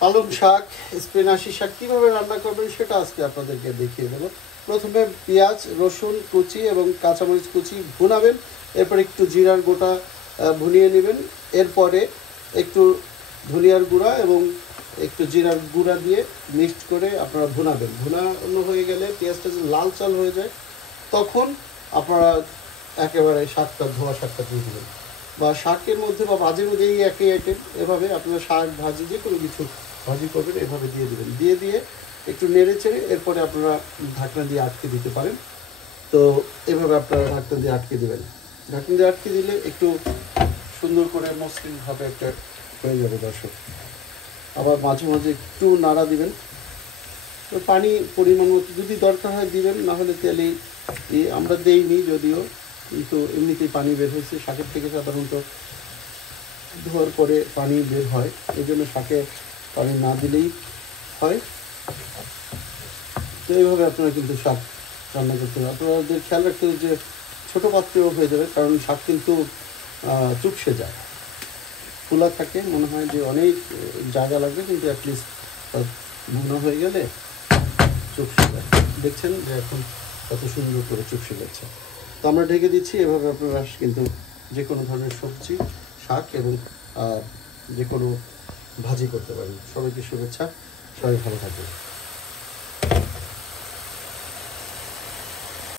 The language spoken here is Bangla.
পালং শাক, স্পিনাচি শাক কীভাবে রান্না করবেন সেটা আজকে আপনাদেরকে দেখিয়ে দেবো। প্রথমে পেঁয়াজ, রসুন কুচি এবং কাঁচামরিচ কুচি ভুনাবেন, এরপর একটু জিরার গোটা ভুনিয়ে নেবেন, এরপরে একটু ধনিয়ার গুঁড়া এবং একটু জিরার গুঁড়া দিয়ে মিক্সড করে আপনারা ভুনাবেন। ভুনানো হয়ে গেলে পেঁয়াজটা যদি লাল চাল হয়ে যায় তখন আপনারা একেবারে শাকটা ধোয়া শাকটা দিয়ে দেবেন, বা শাকের মধ্যে বা ভাজির মধ্যে এই একই আইটেম এভাবে আপনারা শাক ভাজি যে কোনো কিছু ভাজি করবেন এভাবে দিয়ে দেবেন, দিয়ে একটু নেড়ে চেড়ে এরপরে আপনারা ঢাকনা দিয়ে আটকে দিতে পারেন। তো এভাবে আপনারা ঢাকনা দিয়ে আটকে দেবেন। ঢাকনা দিয়ে আটকে দিলে একটু সুন্দর করে মসৃণভাবে একটা হয়ে যাবে দর্শক। আবার মাঝে মাঝে একটু নাড়া দিবেন। তো পানি পরিমাণ মতো যদি দরকার হয় দিবেন, না হলে তেলে আমরা দেইনি যদিও, কিন্তু এমনিতেই পানি বের হয়েছে শাকের থেকে, সাধারণত ধোয়ার পরে পানি বের হয়, এই জন্য শাকে পানি না দিলেই হয়। তো এইভাবে আপনারা কিন্তু শাক রান্না করতে হবে। আপনাদের খেয়াল রাখতে হবে যে ছোটো পাত্রেও হয়ে যাবে, কারণ শাক কিন্তু চুপসে যায়, খোলা থাকে, মনে হয় যে অনেক জায়গা লাগবে, কিন্তু অ্যাটলিস্ট ভুনা হয়ে গেলে চুপসে যায়। দেখছেন যে এখন কত সুন্দর করে চুপসে যাচ্ছে। তো আমরা ঢেকে দিচ্ছি। এভাবে আপনারা কিন্তু যে কোনো ধরনের সবজি, শাক এবং যে কোনো ভাজি করতে পারেন। সবাইকে শুভেচ্ছা, সবাই ভালো থাকবেন।